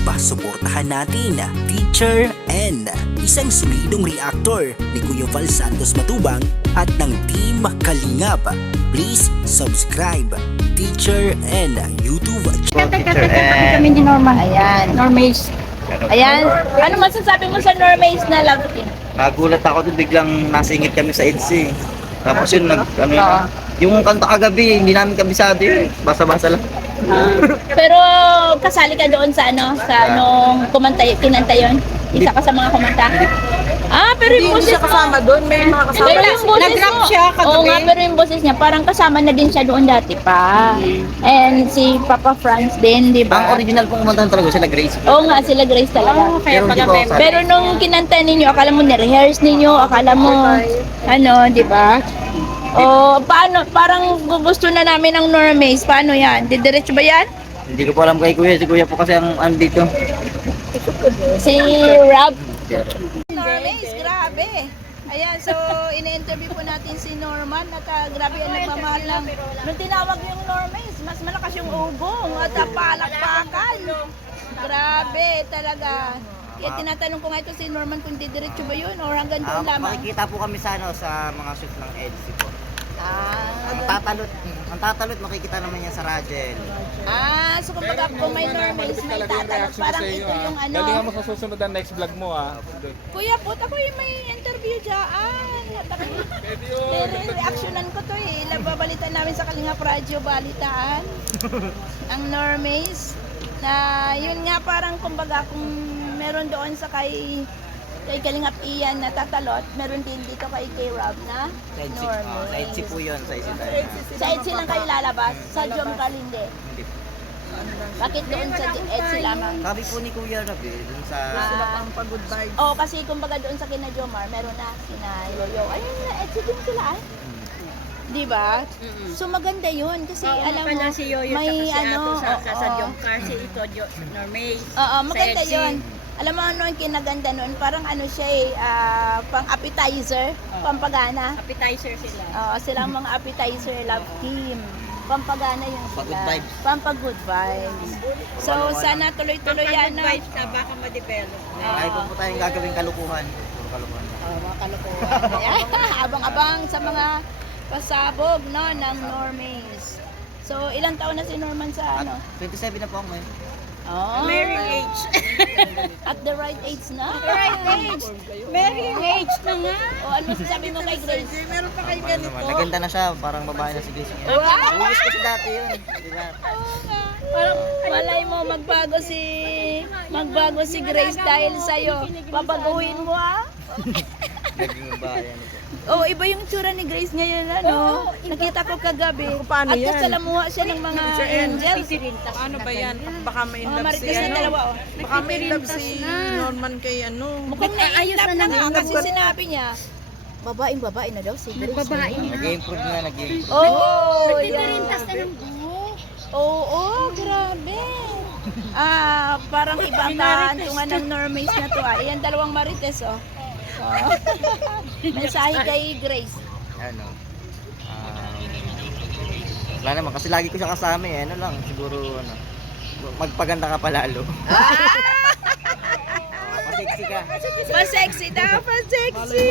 Kalingap, suportahan natin Teacher N, isang solidong reactor ni Kuya Val Santos Matubang at ng Team Kalingap. Please subscribe Teacher N YouTube channel. Teka, kami ni Norma. Ayan, Normaze. Ayan, ano masasabi mo sa Normaze na love team? Nagulat ako doon, biglang nasingit kami sa EDSA. Tapos yun, Oo. yung kanta kagabi, hindi namin kabisado yun. Basa-basa lang. Pero kasali ka doon sa ano, sa nung kinanta yun? Isa ka sa mga kumanta? Pero yung boses mo. kasama doon, may mga kasama. Pero yung boses Nag-rap mo. siya kagabi. Oo nga, pero yung boses niya, parang kasama na din siya doon dati pa. And si Papa Franz din, di Ang ba? original pong kumanta talaga sila, Grace. Oo nga, sila Grace talaga. Pero hindi ko ako Pero nung kinanta ninyo, akala mo ni-rehearse ninyo, akala mo, ano, di ba? O, paano, parang gusto na namin ng Normaze, paano yan? Didiretso ba yan? Hindi ko po alam kay Kuya. Si Kuya po kasi ang andito. Si Rob? Normaze, grabe. Ayan, so ini-interview po natin si Norman at grabe ang nagmamahal ng... Nung tinawag yung Normaze, mas malakas yung ugong at palakpakan. Grabe talaga. Kaya tinatanong ko nga ito si Norman kung didiretso ba yun or hanggang doon lamang. Makikita po kami sa mga shoot ng EDSA po. Ang tatalot, makikita naman yan sa Rajel. So kumbaga kung may Normaze, may tatanong, parang ito yung ano. Galingan mo sa susunod ang next vlog mo Kuya, puta ko yung may interview dyan. Reactionan ko to eh. Babalitan namin sa Kalingap Radio, balitaan. Ang Normaze. Na yun nga parang kumbaga kung meron doon sa kay Kalingap Ian na tatalot, meron din dito kay Rob na Sa EDSA Normaze. po yun. Sa EDSA tayo. Sa EDSA lang kayo lalabas? Sa Jom Kalinde? Hindi po. Bakit doon sa EDSA lamang? Sabi po ni Kuya Rob dun sa... Ang pag-good vibes. Oo, kasi kumbaga doon sa kina Jomar, meron na sina Yoyo. Ayun na, EDSA din sila ah. Di ba? So maganda yun kasi alam mo, si Yoyo may si ano, sa Jomcar, si ito, Normaze. Oo, maganda Sexy. yun. Alam mo ano ang kinaganda nun? Parang ano siya pang appetizer, pampagana. Appetizer sila. Oo, silang mga appetizer love team. Pampagana yung Pag-good sila. vibes. Pampag-good vibes. So sana tuloy-tuloy yan na. Vibes na baka ma-develop. Ay po tayong gagawing kalukuhan. Puro kalukuhan. Mga kalokohan. Ayan. Abang-abang sa mga pasabog no ng Normaze. So ilang taon na si Norman sa ano? 27 na po ako ngayon. Oh, Married age. at the right age na. Right age. Married age na nga. O ano sabi mo kay Grace? Meron pa kayo Ano ganito. naman, naganda na siya, parang babae na si Grace. Wow! Uwis kasi dati yun. Di ba? Parang malay mo magbago si Grace dahil sa babaguhin mo ah. Naging babae. Oh, iba yung tsura ni Grace ngayon ano. Nakita ko kagabi. paano At yan? kasalamuha siya ng mga angels. Ano ba yan? Baka may Mga love si marites na ano. dalawa oh. Baka may love si Norman kay ano. Mukhang naiinlove na nga kasi sinabi niya. Babae na daw si Grace. Babae na. Nag-improve na, nag-improve. Oh, Nagpipirintas na ng buhok. Oo, grabe. Parang ibang kahantungan ng Normaze na to ah. Yan dalawang marites oh. Mensahe kay Grace. Ano? Wala naman, kasi lagi ko siya kasama eh. Ano lang, siguro ano, magpaganda ka palalo. Masexy ka. Pa-sexy daw, pa-sexy.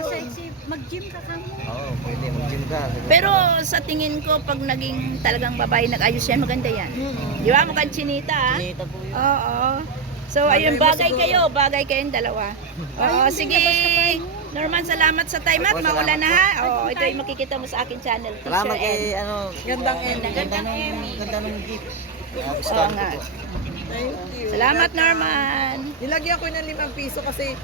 Sexy. Mag-gym ka kamo. Oo, pwede, mag-gym ka. Pero sa tingin ko, pag naging talagang babae nag-ayos yan, maganda yan. Di ba? Mukhang chinita ah. Kinita po yun. Oo. So, ayun, bagay kayong dalawa. Oo, sige. Norman, salamat sa time at maulan na ha. Oo, ito yung makikita mo sa akin channel. Salamat Teacher N. kay ano, Gandang Emmy. ganda nung gift. Oo nga. Thank you. Salamat, Norman. Nilagyan ko ng 5 piso kasi